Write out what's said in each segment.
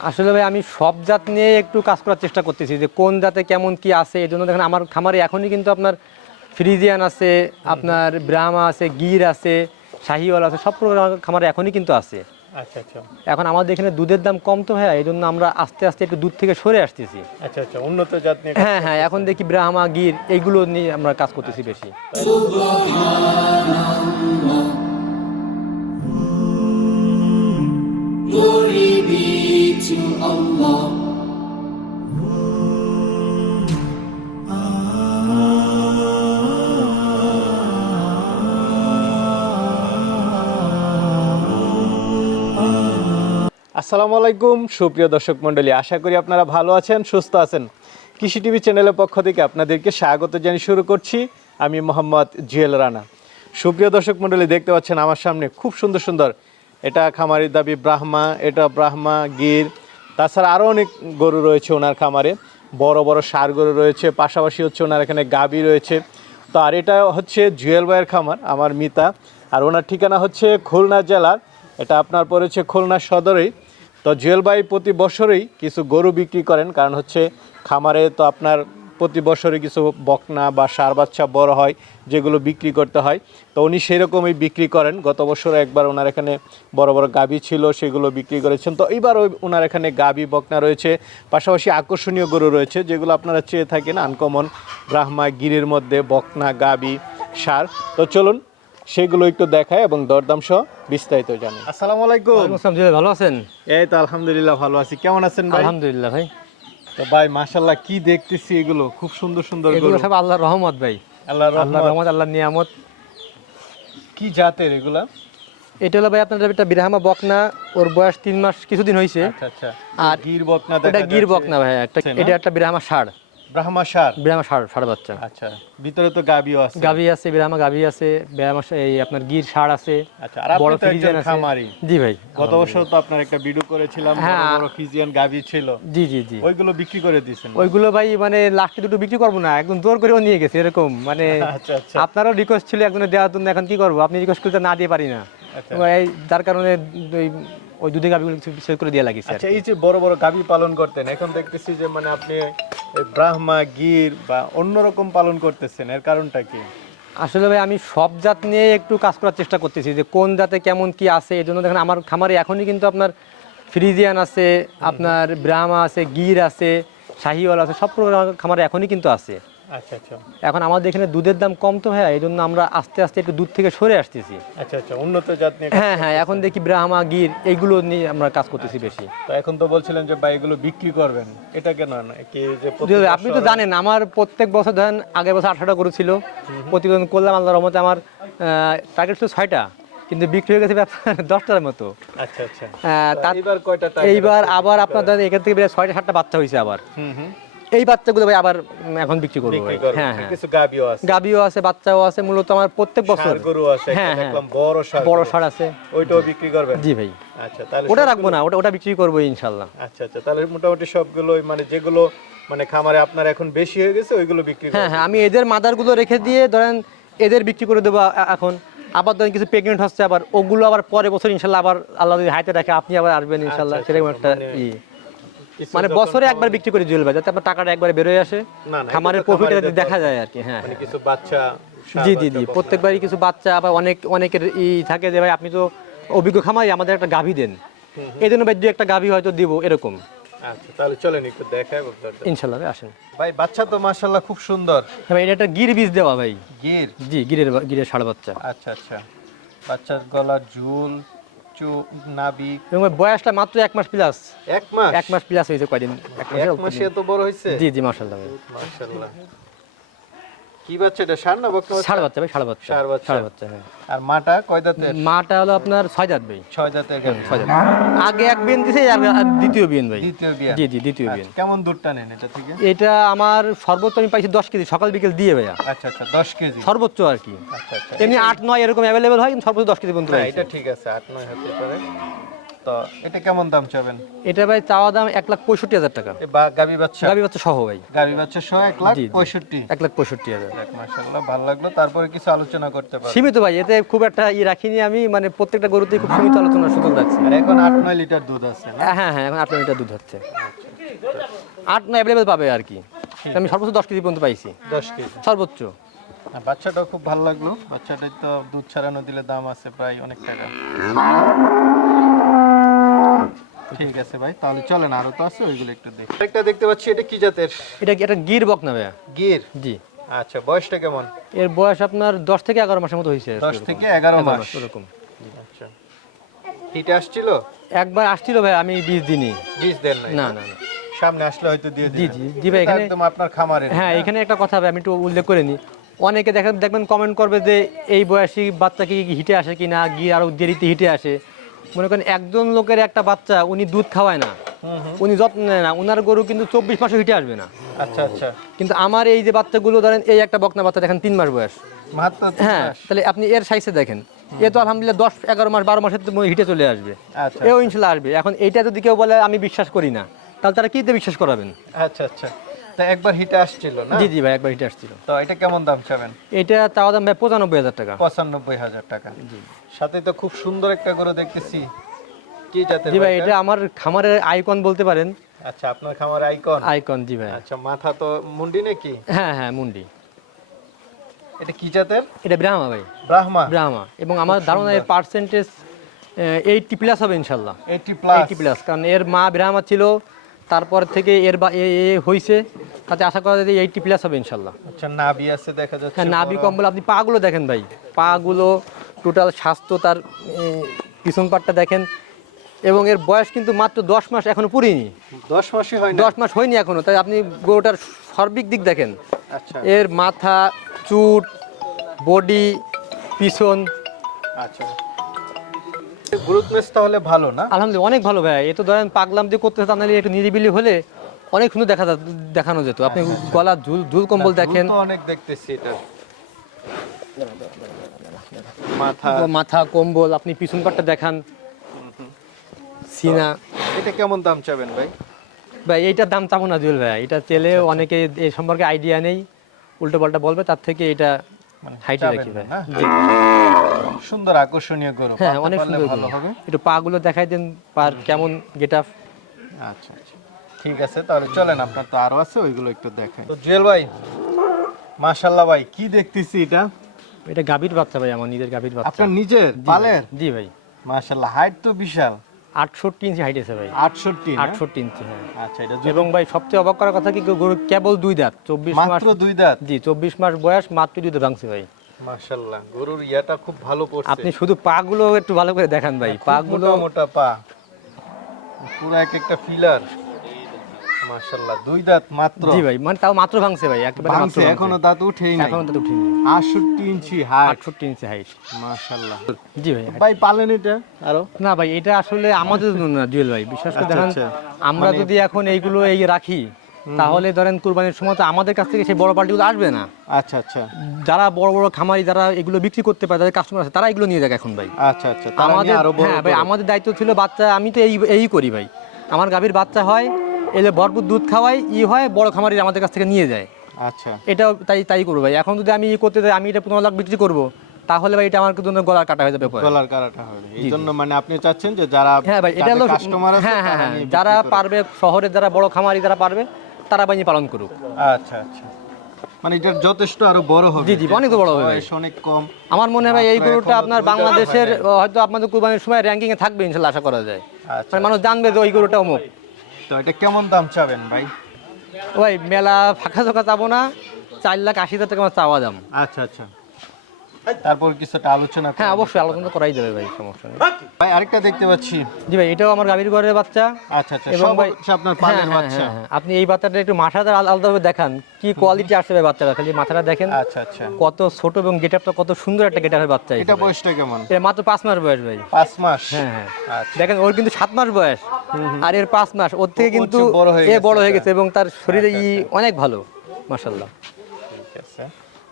আসলে ভাই আমি সব জাত নিয়ে একটু কাজ করার চেষ্টা করতেছি যে কোন জাতে কেমন কি আছে এই জন্য দেখেন আমার খামারে এখনই কিন্তু আপনার ফ্রিজিয়ান আছে আপনার ব্রাহ্মা আছে গির আছে শাহিওয়াল আছে সব প্রকার আমার খামারে এখনই কিন্তু আছে। আচ্ছা আচ্ছা। এখন আমাদের এখানে দুধের দাম কম তো হয় এই জন্য আমরা আস্তে আস্তে একটু দুধ থেকে সরে আসতেছি। আচ্ছা আচ্ছা উন্নত জাত নিয়ে হ্যাঁ হ্যাঁ এখন দেখি ব্রাহ্মা গির এইগুলো নিয়ে আমরা কাজ করতেছি বেশি। To Allah. আসসালামু আলাইকুম, সুপ্রিয় দর্শক মণ্ডলী, আশা করি আপনারা ভালো আছেন, সুস্থ আছেন। কৃষি টিভি চ্যানেলের পক্ষ থেকে আপনাদেরকে স্বাগত জানিয়ে শুরু করছি। আমি মোহাম্মদ জুয়েল রানা। সুপ্রিয় দর্শক মণ্ডলী, দেখতে পাচ্ছেন আমার সামনে খুব সুন্দর সুন্দর এটা খামারের দাবি ব্রাহ্মা, এটা ব্রাহ্মা, গির। তাছাড়া আরও অনেক গরু রয়েছে ওনার খামারে। বড় বড় সার গরু রয়েছে, পাশাপাশি হচ্ছে ওনার এখানে গাবি রয়েছে। তো আর এটা হচ্ছে জুয়েল ভাইয়ের খামার, আমার মিতা। আর ওনার ঠিকানা হচ্ছে খুলনা জেলার, এটা আপনার পড়েছে খুলনা সদরেই। তো জুয়েল ভাই প্রতি বছরই কিছু গরু বিক্রি করেন, কারণ হচ্ছে খামারে তো আপনার প্রতি বছরই কিছু বকনা বা সার বাচ্চা বড় হয় যেগুলো বিক্রি করতে হয়। তো উনি সেরকমই বিক্রি করেন। গত বছর একবার ওনার এখানে বড় বড় গাবি ছিল সেগুলো বিক্রি করেছেন। তো এইবার ওই ওনার এখানে গাবি বকনা রয়েছে। পাশাপাশি আকর্ষণীয় গরু রয়েছে যেগুলো আপনারা চেয়ে থাকেন আনকমন ব্রাহ্মা গিরির মধ্যে বকনা গাবি সার। তো চলুন সেগুলো একটু দেখায় এবং দরদাম সহ বিস্তারিত জানি। আসসালামু আলাইকুম। ভালো আছেন? এই তো আলহামদুলিল্লাহ ভালো আছি। কেমন আছেন আলহামদুলিল্লাহ ভাই। তো ভাই মাশাল্লাহ কি দেখতেছি এগুলো? খুব সুন্দর সুন্দর এগুলো সব আল্লাহর রহমত ভাই। আল্লাহ আল্লাহর রহমত। আল্লাহর নিয়ামত। কি জাতের এগুলা? এটা হলো ভাই আপনার এটা বিরাহামা বকনা ওর বয়স তিন মাস কিছুদিন হয়েছে আচ্ছা আচ্ছা। আর গির বকনা এটা গির। বকনা ভাই একটা এটা একটা বিরাহামা ষাড়। ব্রাহ্মা সার? বিরাহামা বাচ্চা। আচ্ছা ভিতরে তো গাবিও আছে। গাভি আছে বিরাহামা গাভি আছে বিরাহামা এই আপনার গির ষাড় আছে আচ্ছা আর আপনি তো একজন খামারি। জি ভাই গত বছর তো আপনার একটা ভিডিও করেছিলাম বড় হ্যাঁ। বড় ফিজিয়ান গাবি ছিল। জি জি জি। ওইগুলো বিক্রি করে দিয়েছেন। ওইগুলো ভাই মানে লাস্টে দুটো বিক্রি করব না একদম জোর করেও নিয়ে গেছে এরকম। মানে আচ্ছা আচ্ছা। আপনারও রিকোয়েস্ট ছিল একজনের দেওয়ার জন্য এখন কি করব? আপনি রিকোয়েস্ট করতে না দিয়ে পারি না। আচ্ছা। যার কারণে ওই দুধে গাভিগুলো সেল করে দিয়ে লাগিয়েছে আচ্ছা এই যে বড় বড় গাবি পালন করতেন এখন দেখতেছি যে মানে আপনি ব্রাহ্মা গির বা অন্যরকম পালন করতেছেন এর কারণটা কি? আসলে ভাই আমি সব জাত নিয়ে একটু কাজ করার চেষ্টা করতেছি যে কোন জাতে কেমন কি আছে এই জন্য দেখেন আমার খামারে এখনই কিন্তু আপনার ফ্রিজিয়ান আছে আপনার ব্রাহ্মা আছে গির আছে শাহিওয়াল আছে সব প্রকার খামারে এখনই কিন্তু আছে। আচ্ছা আচ্ছা। এখন আমাদের এখানে দুধের দাম কম তো হয় এই জন্য আমরা আস্তে আস্তে একটু দুধ থেকে সরে আসতেছি। আচ্ছা আচ্ছা উন্নত জাত নিয়ে হ্যাঁ হ্যাঁ এখন দেখি ব্রাহ্মা গির এইগুলো নিয়ে আমরা কাজ করতেছি বেশি। তো এখন তো বলছিলেন যে ভাই এগুলো বিক্রি করবেন। এটা কেন? না কি যে আপনি তো জানেন আমার প্রত্যেক বছর ধরেন আগের বছর আঠারোটা গরু ছিল প্রতিবেদন করলাম আল্লাহ রহমতে আমার টার্গেট ছিল ছয়টা কিন্তু বিক্রি হয়ে গেছে দশটার মতো। আচ্ছা আচ্ছা। এইবার কয়টা এইবার আবার আপনার ধরেন এখান থেকে ছয়টা সাতটা বাচ্চা হয়েছে আবার। হুম হুম। এই বাচ্চাগুলো ভাই আবার এখন বিক্রি করব ভাই। হ্যাঁ হ্যাঁ। কিছু গাবিও আছে। গাবিও আছে বাচ্চাও আছে মূলত আমার প্রত্যেক বছর। গরু আছে হ্যাঁ, হ্যাঁ। বড় ষাঁড় বড়। সার আছে। ওইটাও বিক্রি করবেন? জি ভাই। আচ্ছা তাহলে ওটা রাখব না ওটা ওটা বিক্রি করব ইনশাল্লাহ। আচ্ছা আচ্ছা তাহলে মোটামুটি সবগুলোই মানে যেগুলো মানে খামারে আপনার এখন বেশি হয়ে গেছে ওইগুলো বিক্রি হ্যাঁ হ্যাঁ আমি এদের মাদারগুলো রেখে দিয়ে ধরেন এদের বিক্রি করে দেবো এখন। আবার ধরেন কিছু প্রেগনেন্ট হচ্ছে আবার ওগুলো আবার পরে বছর ইনশাল্লাহ আবার আল্লাহ যদি হাইতে রাখে আপনি আবার আসবেন ইনশাল্লাহ আচ্ছা, সেরকম একটা মানে ই। মানে বছরে একবার বিক্রি করে জুয়েল ভাই যাতে আপনার টাকাটা একবার বেরোয় আসে। খামারের প্রফিট দেখা। যায় আর কি হ্যাঁ মানে হ্যাঁ। কিছু বাচ্চা জি জি জি প্রত্যেকবারই কিছু বাচ্চা আবার অনেক অনেকের ই থাকে যে ভাই আপনি তো অভিজ্ঞ খামাই আমাদের একটা গাভী দেন। এই জন্য ভাই দু একটা গাভী হয়তো দিব এরকম। আচ্ছা তাহলে চলেন একটু দেখাই বক্তাটা। ইনশাল্লাহ আসেন। ভাই বাচ্চা তো মাশাআল্লাহ খুব সুন্দর। হ্যাঁ ভাই এটা একটা গির বীজ দেওয়া ভাই। গির? জি গিরের গিরের ষাড় বাচ্চা। আচ্ছা আচ্ছা। বাচ্চার গলার ঝুল চু নাবি এবং বয়সটা মাত্র এক মাস প্লাস এক মাস? এক মাস প্লাস হয়েছে কয়দিন? এক মাসে এত বড় হয়েছে? জি জি মাশাআল্লাহ মাশাআল্লাহ। কি বাচ্চা এটা? ষাঁড় না বকনা বাচ্চা? ষাড় বাচ্চা ভাই ষাড় বাচ্চা। ষাঁড় বাচ্চা। ষাড় বাচ্চা হ্যাঁ। আর মাটা কয় দাঁতের? মাটা হলো আপনার ছয় দাঁত ভাই। ছয় দাঁতের ছয় দাঁত। আগে এক বিয়েন দিছে আর দ্বিতীয় বিয়েন ভাই। দ্বিতীয় জি জি দ্বিতীয় বিয়েন আচ্ছা, কেমন দুধটা নেন এটা থেকে? এটা আমার সর্বোচ্চ আমি পাইছি দশ কেজি সকাল বিকেল দিয়ে ভাইয়া। আচ্ছা আচ্ছা দশ কেজি। সর্বোচ্চ আর কি। আচ্ছা আচ্ছা। এমনি আট নয় এরকম অ্যাভেলেবেল হয় কিন্তু সর্বোচ্চ দশ কেজি পর্যন্ত হ্যাঁ এটা ঠিক আছে আট নয় হতে পারে। তো এটা কেমন দাম চাবেন? এটা ভাই চাওয়া দাম এক লাখ পঁয়ষট্টি হাজার টাকা। বা গাবি বাচ্চা? গাবি বাচ্চা সহ ভাই। গাবি বাচ্চা সহ এক লাখ। পঁয়ষট্টি। এক লাখ পঁয়ষট্টি হাজার। যাক, মাশাআল্লাহ ভালো লাগল। তারপরে কিছু আলোচনা করতে পারব। সীমিত ভাই এতে খুব একটা ই রাখিনি আমি। মানে প্রত্যেকটা গরুতেই খুব সীমিত আলোচনার সুযোগ রাখছি আর এখন আট নয় লিটার দুধ আছে না? হ্যাঁ হ্যাঁ এখন আট লিটার দুধ হচ্ছে। আট না অ্যাভেলেবেল পাবে আর কি। আমি সর্বোচ্চ দশ কেজি পর্যন্ত পাইছি। দশ কেজি। সর্বোচ্চ। বাচ্চাটাও খুব ভালো লাগল। বাচ্চাটাই তো দুধ ছাড়ানো দিলে দাম আছে প্রায় অনেক টাকা। ঠিক আছে ভাই তাহলে চলেন আরও তো আছে ওইগুলো একটু দেখি। একটা দেখতে পাচ্ছি এটা কি জাতের? এটা কি একটা গির বক না ভাইয়া? গির? জি। আচ্ছা বয়সটা কেমন? এর বয়স আপনার দশ থেকে এগারো মাসের মতো হয়েছে। দশ থেকে এগারো মাস। ওরকম। আচ্ছা। হিটে আসছিল? একবার আসছিল ভাই আমি বিশ দিনই বীজ দেন নাই? না না না। সামনে আসলে হয়তো দিয়ে জি জি জি ভাই এখানে একদম আপনার খামারের। হ্যাঁ এখানে একটা কথা ভাই আমি একটু উল্লেখ করে নিই। অনেকে দেখেন দেখবেন কমেন্ট করবে যে এই বয়সী বাচ্চা কি হিটে আসে কি না গিয়ে আরও দেরিতে হিটে আসে। মনে করেন একজন লোকের একটা বাচ্চা উনি দুধ খাওয়ায় না। উনি যত্ন নেয় না। ওনার গরু কিন্তু চব্বিশ মাসে হিটে আসবে না। আচ্ছা আচ্ছা। কিন্তু আমার এই যে বাচ্চাগুলো ধরেন এই একটা বকনা বাচ্চা দেখেন তিন মাস বয়স। হ্যাঁ তাহলে আপনি এর সাইজে দেখেন। এ তো আলহামদুলিল্লাহ দশ এগারো মাস বারো মাসের হিটে চলে আসবে। আচ্ছা। এও ইনশাল্লাহ আসবে। এখন এইটা যদি কেউ বলে আমি বিশ্বাস করি না তাহলে তারা কি দিয়ে বিশ্বাস করাবেন? আচ্ছা আচ্ছা। তা একবার হিটে আসছিল না? জি জি ভাই একবার হিটে আসছিল। তো এটা কেমন দাম চাবেন? এটা চাওয়া দাম ভাই পঁচানব্বই হাজার টাকা। পঁচানব্বই হাজার টাকা। সাথে তো খুব সুন্দর একটা গরু দেখতেছি। কি জাতের জি ভাই এটা আমার খামারের আইকন বলতে পারেন। আচ্ছা আপনার খামার আইকন? আইকন জি ভাই। আচ্ছা মাথা তো মুন্ডি নাকি? হ্যাঁ হ্যাঁ মুন্ডি। এটা কি জাতের? এটা ব্রাহ্মা ভাই। ব্রাহ্মা? ব্রাহ্মা। এবং আমার ধারণা এর পার্সেন্টেজ এইটটি প্লাস হবে ইনশাল্লাহ এইটি প্লাস এইটটি প্লাস কারণ এর মা ব্রাহ্মা ছিল তারপর থেকে এর বা এ হয়েছে তাতে আশা করা যায় এইটটি প্লাস হবে ইনশাল্লাহ আচ্ছা নাবি আছে দেখা যাচ্ছে হ্যাঁ নাভি কম্বল আপনি পাগুলো দেখেন ভাই। পাগুলো টোটাল স্বাস্থ্য তার পিছন পাটটা দেখেন। এবং এর বয়স কিন্তু মাত্র দশ মাস এখনও পুরিনি। দশ মাসই হয় দশ মাস হয়নি এখনও। তাই আপনি গরুটার সার্বিক দিক দেখেন। আচ্ছা। এর মাথা চুট বডি পিছন। আচ্ছা। গ্রুথনেস তাহলে ভালো না? আলহামদুলিল্লাহ অনেক ভালো ভাই। এ তো ধরেন পাগলাম দিয়ে করতে হতো আপনার একটু নিরিবিলি হলে অনেক সুন্দর দেখা দেখানো যেত। আপনি গলা ঝুল ঝুল কম্বল দেখেন। অনেক দেখতেছি এটা। মাথা। মাথা কম্বল আপনি পিছন পাটটা দেখান। সিনা। এটা কেমন দাম চাবেন ভাই? ভাই এইটার দাম চাবো না জুয়েল ভাই এটা চেলে অনেকে এই সম্পর্কে আইডিয়া নেই। উল্টো পাল্টা বলবে তার থেকে এটা হাইটে রাখি ভাই। সুন্দর আকর্ষণীয় গরু। হ্যাঁ অনেক সুন্দর ভালো হবে। একটু পা গুলো দেখাই দেন পার কেমন গেট আপ আচ্ছা আচ্ছা। ঠিক আছে তাহলে চলেন আপনার তো আরও আছে ওইগুলো একটু দেখাই। তো জুয়েল ভাই মাশাল্লাহ ভাই কি দেখতেছি এটা? এটা গাভীর বাচ্চা ভাই আমার নিজের গাভীর বাচ্চা। আপনার নিজের? পালের? জি ভাই। মাশাল্লাহ হাইট তো বিশাল। আটষট্টি ইঞ্চি হাইট আছে ভাই। আটষট্টি না? আটষট্টি ইঞ্চি হ্যাঁ। আচ্ছা এটা এবং ভাই সবচেয়ে অবাক করার কথা কি গরু কেবল দুই দাঁত চব্বিশ মাস মাত্র দুই দাঁত? জি চব্বিশ মাস বয়স মাত্র দুই দাঁত ভাঙছে ভাই। মাশাল্লাহ গরুর ইয়াটা খুব ভালো পড়ছে আপনি শুধু পা গুলো একটু ভালো করে দেখান ভাই পা গুলো মোটা মোটা পা। পুরো এক একটা ফিলার মাশাল্লাহ দুই দাঁত মাত্র? জি ভাই মানে তাও মাত্র ভাঙছে ভাই একেবারে মাত্র এখনও দাঁত উঠেই নাই এখনও তো উঠিনি। আটষট্টি ইঞ্চি হাইট আটষট্টি ইঞ্চি হাইট মাশাল্লাহ জি ভাই ভাই পালেন এটা আরও? না ভাই এটা আসলে আমাদের জন্য না জুয়েল ভাই। বিশেষ করে আচ্ছা, দেখেন আচ্ছা। আমরা যদি এখন এইগুলো এই রাখি তাহলে ধরেন কুরবানির সময় তো আমাদের কাছ থেকে সেই বড় পার্টিগুলো আসবে না। আচ্ছা আচ্ছা। যারা বড় বড় খামারি যারা এগুলো বিক্রি করতে পারে যাদের কাস্টমার আছে তারা এগুলো নিয়ে যাক এখন ভাই। আচ্ছা আচ্ছা। আমাদের আরও হ্যাঁ ভাই আমাদের দায়িত্ব ছিল বাচ্চা আমি তো এই এই করি ভাই। আমার গাভীর বাচ্চা হয় এলে ভরপুর দুধ খাওয়াই ই হয় বড় খামারি আমাদের কাছ থেকে নিয়ে যায়। আচ্ছা। এটাও তাই তাই করব ভাই। এখন যদি আমি ই করতে যাই আমি এটা পনেরো লাখ বিক্রি করব তাহলে ভাই এটা আমার জন্য গলার কাটা হয়ে যাবে গলার কারাটা হবে। এই জন্য মানে আপনি চাচ্ছেন যে যারা হ্যাঁ ভাই এটা হলো কাস্টমার হ্যাঁ হ্যাঁ হ্যাঁ। যারা পারবে শহরের যারা বড় খামারি যারা পারবে তারা বানিয়ে পালন করুক। আচ্ছা আচ্ছা। মানে এটা যথেষ্ট আরও বড় হবে। জি, জি, অনেক বড় হবে। ভাই। অনেক কম। আমার মনে হয় এই গরুটা আপনার বাংলাদেশের হয়তো আপনাদের কুরবানির সময় র্যাঙ্কিং এ থাকবে ইনশাল্লাহ আশা করা যায়। আচ্ছা। মানে মানুষ জানবে যে ওই গরুটা অমুক। তো এটা কেমন দাম চাবেন ভাই? ভাই মেলা ফাঁকা চোখা চাবো না চার লাখ আশি হাজার টাকা আমার চাওয়া দাম। আচ্ছা আচ্ছা। তারপর কিছুটা আলোচনা হ্যাঁ অবশ্যই আলোচনা করাই যাবে ভাই সমস্যা নেই। ভাই আরেকটা দেখতে পাচ্ছি। জি ভাই এটাও আমার গাভীর ঘরের বাচ্চা। আচ্ছা আচ্ছা এবং সব ভাই আপনার হ্যাঁ, পালের হ্যাঁ, বাচ্চা। হ্যাঁ। আপনি এই বাচ্চাটা একটু মাথাটা আল- আলাদাভাবে দেখান কি কোয়ালিটি আসছে ভাই বাচ্চাটা? খালি মাথাটা দেখেন। আচ্ছা আচ্ছা। কত ছোট এবং গেটআপটা কত সুন্দর একটা গেটআপের বাচ্চা এটা বয়সটা কেমন? এটা মাত্র পাঁচ মাস বয়স ভাই। পাঁচ মাস? হ্যাঁ হ্যাঁ। আচ্ছা। দেখেন ওর কিন্তু সাত মাস বয়স। আর এর পাঁচ মাস। ওর থেকে কিন্তু এ বড় হয়ে গেছে এবং তার শরীরে আচ্ছা, ই অনেক ভালো আছে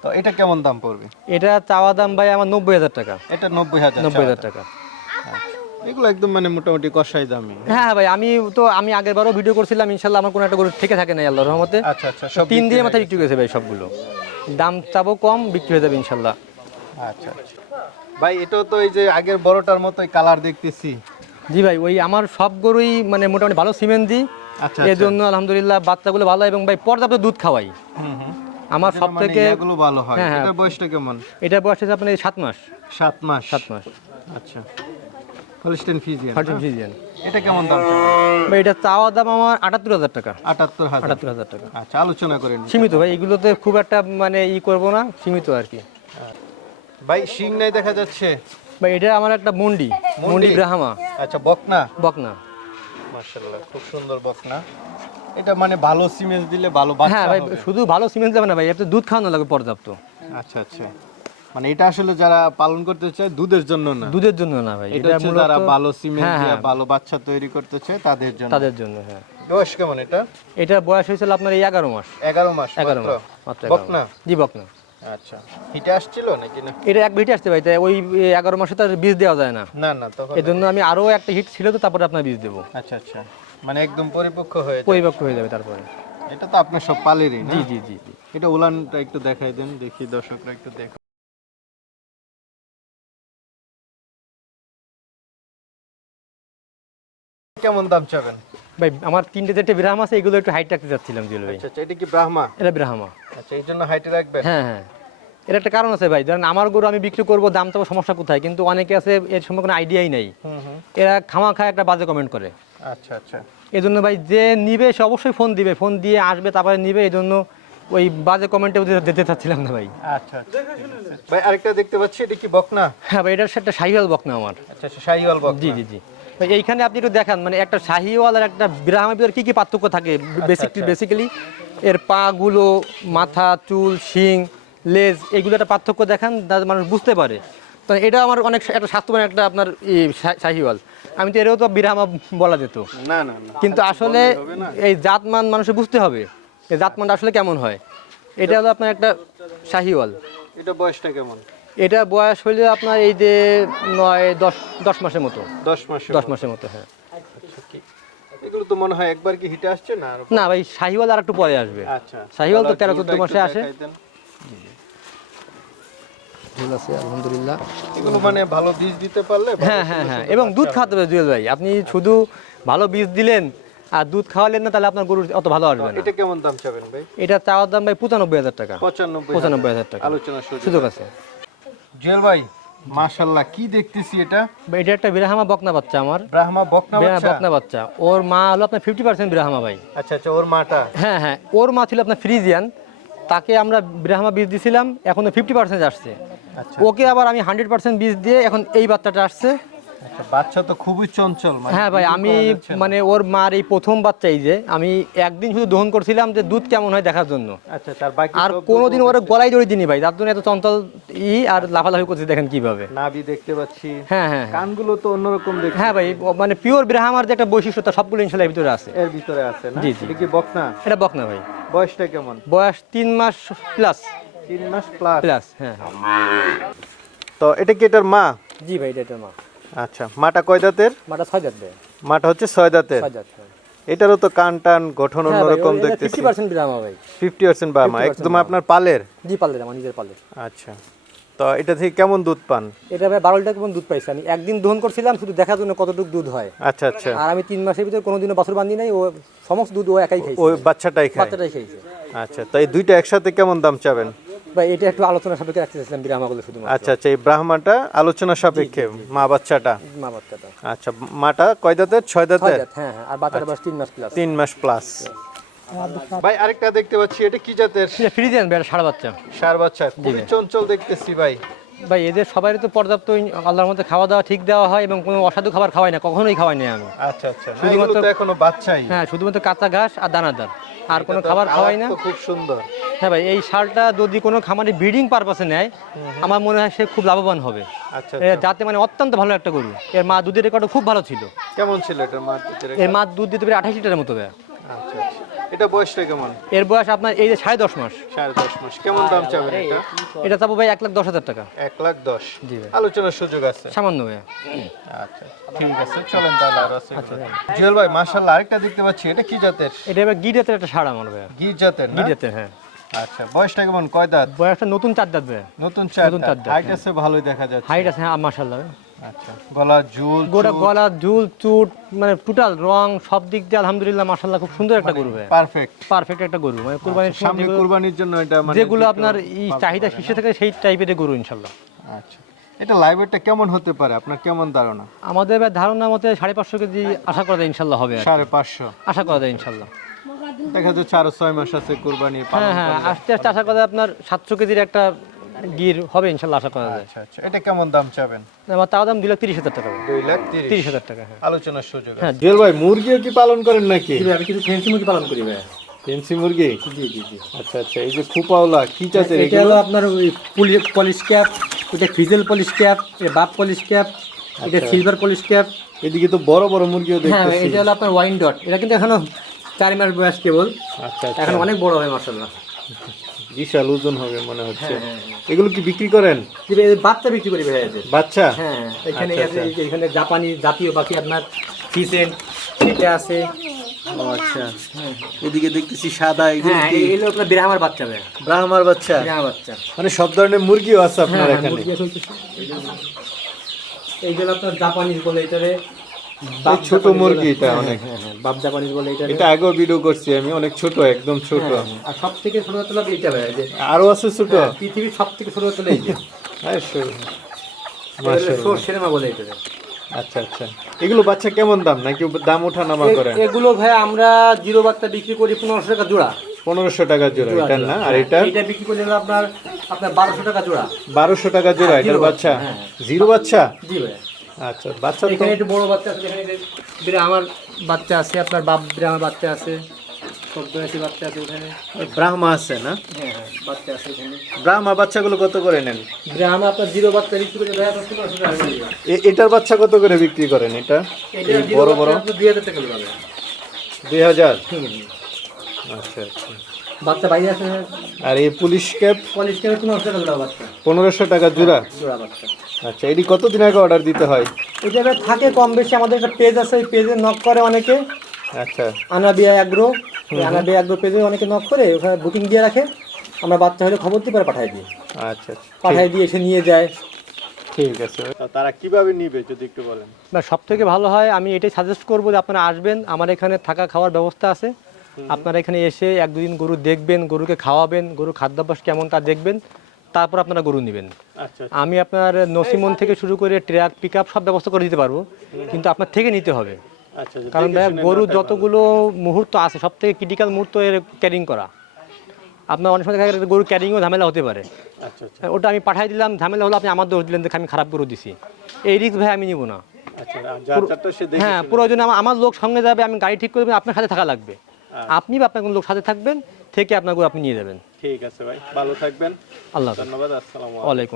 তো এটা কেমন দাম পড়বে? এটা চাওয়া দাম ভাই আমার নব্বই হাজার টাকা। এটা নব্বই হাজার নব্বই হাজার টাকা। এগুলো একদম মানে মোটামুটি কষাই দামি। হ্যাঁ ভাই আমি তো আমি আগের বারও ভিডিও করছিলাম ইনশাল্লাহ আমার কোনো একটা গরু থেকে থাকে না আল্লাহর রহমতে। আচ্ছা আচ্ছা সব তিন দিনের মাথায় বিক্রি করেছে ভাই সবগুলো। দাম চাবো কম বিক্রি হয়ে যাবে ইনশাল্লাহ। আচ্ছা আচ্ছা। ভাই এটাও তো এই যে আগের বড়টার মতোই কালার দেখতেছি। জি ভাই ওই আমার সব গরুই মানে মোটামুটি ভালো সিমেন্ট দিই আচ্ছা এর জন্য আলহামদুলিল্লাহ বাচ্চাগুলো ভালো এবং ভাই পর্যাপ্ত দুধ খাওয়াই। হুম হুম। আমার সব মানে থেকে এগুলো ভালো হয়। হ্যাঁ, হ্যাঁ। বয়সটা কেমন? এটা বয়স হচ্ছে আপনার মাস। সাত মাস? সাত মাস। আচ্ছা। হলিস্টেন ফিজিয়ান ফার্স্ট সিজন এটা কেমন দাম ভাই এটা চাওয়া দাম আমার আটাত্তর হাজার টাকা। টাকা। আচ্ছা আলোচনা করেন সীমিত ভাই এগুলোতে খুব একটা মানে ই করব না সীমিত আর কি। ভাই শিং নাই দেখা যাচ্ছে? ভাই এটা আমার একটা মন্ডি মন্ডি? ব্রাহ্মা। আচ্ছা বকনা? বকনা। মাশাআল্লাহ খুব সুন্দর বকনা। এটা মানে ভালো সিমেন্ট দিলে ভালো বাচ্চা হ্যাঁ ভাই শুধু ভালো সিমেন্ট যাবে না ভাই আপনি দুধ খাওয়ানো লাগবে পর্যাপ্ত। আচ্ছা আচ্ছা। মানে এটা আসলে যারা পালন করতে চায় দুধের জন্য না। দুধের জন্য না ভাই এটা এটা হচ্ছে যারা ভালো সিমেন্ট হ্যাঁ, দিয়ে হ্যাঁ। ভালো বাচ্চা তৈরি করতে চায় তাদের জন্য। তাদের জন্য হ্যাঁ। বয়স কেমন এটা? এটা বয়স হয়েছিল আপনার এই এগারো মাস। এগারো মাস এগারো মাত্র? মাস মাত্র বকনা? জি বকনা। আচ্ছা। হিটে আসছিল নাকি না? এটা এক ভিটে আসছে ভাই তাই ওই এগারো মাসে তার বীজ দেওয়া যায় না। না না তখন এই জন্য আমি আরও একটা হিট ছিল তো তারপরে আপনার বীজ দেবো। আচ্ছা আচ্ছা। মানে একদম পরিপক্ক হয়ে পরিপক্ক হয়ে যাবে তারপরে। এটা তো আপনার সব পালেরই জি জি জি জি। এটা উলানটা একটু দেখাই দেন দেখি দর্শকরা একটু দেখো কেমন দাম চাবেন? ভাই আমার তিনটে চারটে বিরাম আছে এগুলো একটু হাইট রাখতে চাচ্ছিলাম জিল ভাই। আচ্ছা আচ্ছা এটা কি ব্রাহ্মা? এটা বিরাহামা। আচ্ছা এই জন্য হাইটে রাখবেন? হ্যাঁ হ্যাঁ। এর একটা কারণ আছে ভাই। ধরেন আমার গরু আমি বিক্রি করব দাম তো সমস্যা কোথায়? কিন্তু অনেকে আছে এর সম্পর্কে কোনো আইডিয়াই নেই। এরা খামা খায় একটা বাজে কমেন্ট করে। আচ্ছা আচ্ছা। এই জন্য ভাই যে নিবে সে অবশ্যই ফোন দিবে। ফোন দিয়ে আসবে তারপরে নিবে এই জন্য ওই বাজে কমেন্টে দিতে চাচ্ছিলাম না ভাই। আচ্ছা আচ্ছা। ভাই আরেকটা দেখতে পাচ্ছি এটা কি বকনা? হ্যাঁ ভাই এটার একটা শাহিওয়াল বক না আমার। আচ্ছা আচ্ছা শাহিওয়াল বকনা। জি জি জি। ভাই এইখানে আপনি একটু দেখান মানে একটা শাহিওয়াল আর একটা বিরামের ভিতরে কি কি পার্থক্য থাকে? বেসিকলি আচ্ছা। বেসিক্যালি এর পাগুলো মাথা চুল শিং লেজ এইগুলো একটা পার্থক্য দেখান যাতে মানুষ বুঝতে পারে। তো এটা আমার অনেক একটা স্বাস্থ্যবান একটা আপনার শাহিওয়াল আমি তো এরও তো বিরামা বলা যেত। না না না। কিন্তু আসলে এই জাতমান মানুষের বুঝতে হবে এই জাতমানটা আসলে কেমন হয়। এটা হলো আপনার একটা শাহিওয়াল এটা বয়সটা কেমন? এটা বয়স হইলে আপনার এই যে নয় দশ দশ মাসের মতো। দশ মাস দশ মাসের মতো হ্যাঁ। এগুলো তো মনে হয় একবার কি হিটে আসছে না না ভাই শাহিওয়াল আর একটু পরে আসবে। আচ্ছা শাহিওয়াল তো তেরো চোদ্দ মাসে আসে। ঠিক আছে আলহামদুলিল্লাহ। এগুলো মানে ভালো বীজ দিতে পারলে হ্যাঁ হ্যাঁ হ্যাঁ এবং দুধ খাওয়াতে হবে জুয়েল ভাই। আপনি শুধু ভালো বীজ দিলেন আর দুধ খাওয়ালেন না তাহলে আপনার গরুর অত ভালো আসবে না। এটা কেমন দাম চাবেন ভাই? এটা চাওয়ার দাম ভাই পঁচানব্বই হাজার টাকা। পঁচানব্বই পঁচানব্বই হাজার টাকা। আলোচনা সুযোগ আছে। জুয়েল ভাই মাশাল্লাহ কি দেখতেছি এটা? এটা একটা বিরাহামা বকনা বাচ্চা আমার। ব্রাহ্মা বকনা বাচ্চা? বকনা বাচ্চা। ওর মা হলো আপনার ফিফটি পার্সেন্ট বিরাহামা ভাই। আচ্ছা আচ্ছা ওর মাটা? হ্যাঁ হ্যাঁ ওর মা ছিল আপনার ফ্রিজিয়ান। তাকে আমরা ব্রাহ্মা বীজ দিছিলাম এখন ফিফটি পার্সেন্ট আসছে। আচ্ছা। ওকে আবার আমি হান্ড্রেড পার্সেন্ট বীজ দিয়ে এখন এই বাচ্চাটা আসছে। বাচ্চা তো খুবই চঞ্চল মানে হ্যাঁ ভাই আমি। মানে ওর মার এই প্রথম বাচ্চা এই যে আমি একদিন শুধু দহন করছিলাম যে দুধ কেমন হয় দেখার জন্য। আচ্ছা তার বাকি আর কোনোদিন ওরা গলায় জড়িয়ে দিনি ভাই তার জন্য এত চঞ্চল ই আর লাফালাফি করছে দেখেন কীভাবে। নাভি দেখতে পাচ্ছি। হ্যাঁ হ্যাঁ হ্যাঁ। কানগুলো তো অন্যরকম দেখছি। হ্যাঁ ভাই মানে পিওর ব্রাহ্মার যে একটা বৈশিষ্ট্য তা সবগুলো ইনশাল্লাহ এর ভিতরে আছে। এর ভিতরে আছে না? জি, জি। কি বকনা? এটা বক না ভাই। বয়সটা কেমন? বয়স তিন মাস প্লাস তিন মাস প্লাস প্লাস হ্যাঁ হ্যাঁ। তো এটা কি এটার মা? জি ভাই এটা এটা মা। আচ্ছা মাটা কয় দাঁতের? মাটা ছয় দেয় মাটা হচ্ছে ছয় দাঁতের। হ্যাঁ এটারও তো কান টান গঠন অন্যরকম দেখতেছি। ফিফটি পার্সেন্ট ব্রাহ্মা ভাই। ফিফটি পার্সেন্ট বা মা 50% একদম আপনার পালের? জি পালের আমার নিজের পালের। আচ্ছা। তো এটা থেকে কেমন দুধ পান? এটা ভাই বারো লিটার কেমন দুধ পাইছি? আমি একদিন দহন করছিলাম শুধু দেখার জন্য কতটুকু দুধ হয়। আচ্ছা আচ্ছা। আর আমি তিন মাসের ভিতরে কোনোদিনও বাছুর বান্ধি নাই ও সমস্ত দুধ ও একাই খাইছে। ওই বাচ্চাটাই খায়। বাচ্চাটাই খাইছে। আচ্ছা তো এই দুইটা একসাথে কেমন দাম চাবেন? ভাই এটা একটু আলোচনা সাপেক্ষে রাখতে চাইছিলাম বিরামাগুলো শুধু আচ্ছা আচ্ছা এই ব্রাহ্মাটা আলোচনা সাপেক্ষে মা বাচ্চাটা? মা বাচ্চাটা। আচ্ছা মাটা কয় দাঁতের? ছয় ছয় দাঁতের হ্যাঁ হ্যাঁ আর বাচ্চাটা বয়স তিন মাস প্লাস তিন মাস প্লাস ভাই আরেকটা দেখতে পাচ্ছি এটা কি জাতের? ফ্রিজিয়ান ভাই সার বাচ্চা। সার বাচ্চা খুবই চঞ্চল দেখতেছি ভাই। ভাই এদের সবারই তো পর্যাপ্ত আল্লাহর মধ্যে খাওয়া দাওয়া ঠিক দেওয়া হয় এবং কোনো অসাধু খাবার খাওয়াই না কখনোই খাওয়াই না আমি আচ্ছা আচ্ছা। শুধুমাত্র- এখনও বাচ্চাই। হ্যাঁ শুধুমাত্র কাঁচা ঘাস আর দানাদার। আর কোনো খাবার খাওয়াই না। খুব সুন্দর। হ্যাঁ ভাই এই সারটা যদি কোনো খামারে ব্রিডিং পারপাসে নেয় আমার মনে হয় সে খুব লাভবান হবে। আচ্ছা যাতে মানে অত্যন্ত ভালো একটা গরু। এর মা দুধের রেকর্ডও খুব ভালো ছিল। কেমন ছিল এটার মা দুধের এর মা দুধ দিতে পারে আঠাশ লিটারের মতো ভাই আচ্ছা আচ্ছা। এটা বয়সটা কেমন? এর বয়স আপনার এই যে সাড়ে দশ মাস। সাড়ে দশ মাস। কেমন দাম চাবেন এটা? এটা চাবো ভাই এক লাখ দশ হাজার টাকা। এক লাখ দশ। জি ভাই। আলোচনার সুযোগ আছে। সামান্য ভাই আচ্ছা ঠিক আছে চলেন তাহলে আর আছে। জুয়েল ভাই মাশাআল্লাহ আরেকটা দেখতে পাচ্ছি। এটা কি জাতের? এটা এবার গিরেতের একটা সার আমার ভাই গির জাতের না? গিরেতের হ্যাঁ। আচ্ছা বয়সটা কেমন? কয় দাঁত? বয়সটা নতুন চার দাঁত ভাই নতুন চার চার দাঁত, হাইট হ্যাঁ। আছে ভালোই দেখা যাচ্ছে। হাইট আছে হ্যাঁ মার্শাল্লাহ আচ্ছা গলা ঝুল গোটা গলা ঝুল চুট মানে টোটাল রং সব দিক দিয়ে আলহামদুলিল্লাহ খুব সুন্দর একটা গরু পারফেক্ট পারফেক্ট একটা গরু মানে কুরবানির সামনে যেগুলো- কুরবানির জন্য এটা মানে যেগুলো আপনার এই চাহিদা শীর্ষে থাকে সেই টাইপের গরু আচ্ছা এটা কেমন হতে পারে? আপনার কেমন ধারণা? আমাদের ধারণা মতে সাড়ে পাঁচশো কেজি আশা করা যায় ইনশাল্লাহ হবে সাড়ে পাঁচশো। আশা করা যায় ইনশাল্লাহ দেখা যাচ্ছে আরও ছয় মাস আছে কুরবানি হ্যাঁ হ্যাঁ আস্তে আস্তে আশা করা যায় আপনার সাতশো কেজির একটা গির হবে ইনশাল্লাহ আশা করা যায়। আচ্ছা আচ্ছা। এটা কেমন দাম চাবেন? আমার তাও দাম দুই লাখ তিরিশ হাজার টাকা। দুই লাখ তিরিশ। হাজার টাকা হ্যাঁ। আলোচনার সুযোগ হ্যাঁ। জুয়েল ভাই মুরগিও কি পালন করেন নাকি? আমি কিছু ফেন্সি মুরগি পালন করি ভাই। ফেন্সি মুরগি? জি জি জি আচ্ছা আচ্ছা এই যে খুপাওলা কি চাচের এটা হলো আপনার ওই পলিশ ক্যাপ এটা ফিজেল পলিশ ক্যাপ এটা বাপ পলিশ ক্যাপ এটা সিলভার পলিশ ক্যাপ এদিকে তো বড় বড় মুরগিও হ্যাঁ এটা হলো আপনার ওয়াইন ডট এটা কিন্তু এখনও চার মাস বয়স কেবল। আচ্ছা আচ্ছা। এখন অনেক বড় হয় মাসাল্লাহ বিশাল ওজন হবে মনে হচ্ছে। হ্যাঁ, এগুলো কি বিক্রি করেন? বাচ্চা বিক্রি করি ভাই বাচ্চা? হ্যাঁ হ্যাঁ। এখানে আচ্ছা, যে এখানে জাপানি জাতীয় পাখি আপনার ফিসেন এটা আছে। আচ্ছা। এদিকে দেখতেছি সাদা এগুলো হ্যাঁ এগুলো আপনার বিরামার বাচ্চা ভাই ব্রাহ্মার বাচ্চা? বাচ্চা। মানে সব ধরনের মুরগিও আছে আপনার হ্যাঁ এখানে। এইগুলো আপনার জাপানিজ বলে এটারে ছোট মুরগি এটা অনেক। হ্যাঁ হ্যাঁ বাপ জাপানিজ বলে এটারে এটা আগেও ভিডিও করছি আমি অনেক ছোট একদম ছোট। হ্যাঁ, আর সব থেকে ছোট এইটা ভাই যে আরও আছে ছোট? পৃথিবীর সব থেকে ছোট এই যে। হ্যাঁ, সিনেমা বলে এটারে আচ্ছা আচ্ছা। এগুলো বাচ্চা কেমন দাম? নাকি দাম ওঠা নামা করে? এগুলো ভাই আমরা জিরো বাচ্চা বিক্রি করি পনেরোশো টাকা জোড়া। পনেরোশো টাকা জোড়া এটা না? আর হ্যাঁ, এটা? বিক্রি করলে আপনার আপনার বারোশো টাকা জোড়া। বারোশো টাকা জোড়া এটার বাচ্চা? হ্যাঁ। জিরো বাচ্চা? জি ভাই। আচ্ছা বাচ্চা এখানে একটু বড় বাচ্চা আছে এখানে বিরা আমার বাচ্চা আছে আপনার বাপ বিরা আমার বাচ্চা আছে সব বয়সী বাচ্চা আছে ব্রাহ্মা না? হ্যাঁ হ্যাঁ বাচ্চা আছে এখানে। ব্রাহ্মা বাচ্চাগুলো কত করে নেন? বিরা আমার আপনার জিরো বাচ্চা বিক্রি করে এটার বাচ্চা কত করে বিক্রি করেন এটা? এই বড় বড়? দুই হাজার টাকা দুই হাজার? হুম, হুম। আচ্ছা আচ্ছা। বাচ্চা বাইরে আছে? আর এই পুলিশ ক্যাপ? পলিশ কেন পনেরোশো টাকা জোড়া বাচ্চা। পনেরোশো টাকা জোড়া? জোড়া বাচ্চা। আচ্ছা এটি কতদিন আগে অর্ডার দিতে হয়? এটা থাকে কম বেশি আমাদের একটা পেজ আছে ওই পেজে নক করে অনেকে। আচ্ছা। আনাবিয়া অ্যাগ্রো আনাবিয়া অ্যাগ্রো পেজে অনেকে নক করে ওখানে বুকিং দিয়ে রাখে। আমরা বাচ্চা হলে খবর দিয়ে পরে পাঠাই দিই। আচ্ছা আচ্ছা। পাঠাই দিয়ে এসে নিয়ে যায়। ঠিক আছে। তারা কীভাবে নিবে যদি একটু বলেন? না সব থেকে ভালো হয় আমি এটাই সাজেস্ট করব যে আপনারা আসবেন। আমার এখানে থাকা খাওয়ার ব্যবস্থা আছে। আপনারা এখানে এসে এক দুদিন গরু দেখবেন গরুকে খাওয়াবেন গরুর খাদ্যাভ্যাস কেমন তা দেখবেন তারপর আপনারা গরু নেবেন। আচ্ছা আমি আপনার নসিমন থেকে শুরু করে ট্রাক পিক আপ সব ব্যবস্থা করে দিতে পারব কিন্তু আপনার থেকে নিতে হবে। আচ্ছা কারণ ভাইয়া গরু যতগুলো মুহূর্ত আছে সব থেকে ক্রিটিক্যাল মুহূর্ত এর ক্যারিং করা। আপনার অনেক সময় দেখা গেছে গরু ক্যারিংও ঝামেলা হতে পারে। আচ্ছা আচ্ছা। ওটা আমি পাঠাই দিলাম ঝামেলা হলো আপনি আমার দোষ দিলেন দেখে আমি খারাপ গরু দিছি। এই রিস্ক ভাই আমি নিব না। আচ্ছা দেখে হ্যাঁ প্রয়োজনে আমার আমার লোক সঙ্গে যাবে আমি গাড়ি ঠিক করবেন আপনার সাথে থাকা লাগবে। আপনি বা আপনার কোনো লোক সাথে থাকবেন থেকে আপনার গরু আপনি নিয়ে যাবেন। ঠিক আছে ভাই ভালো থাকবেন। আল্লাহ ধন্যবাদ আসসালামু আলাইকুম।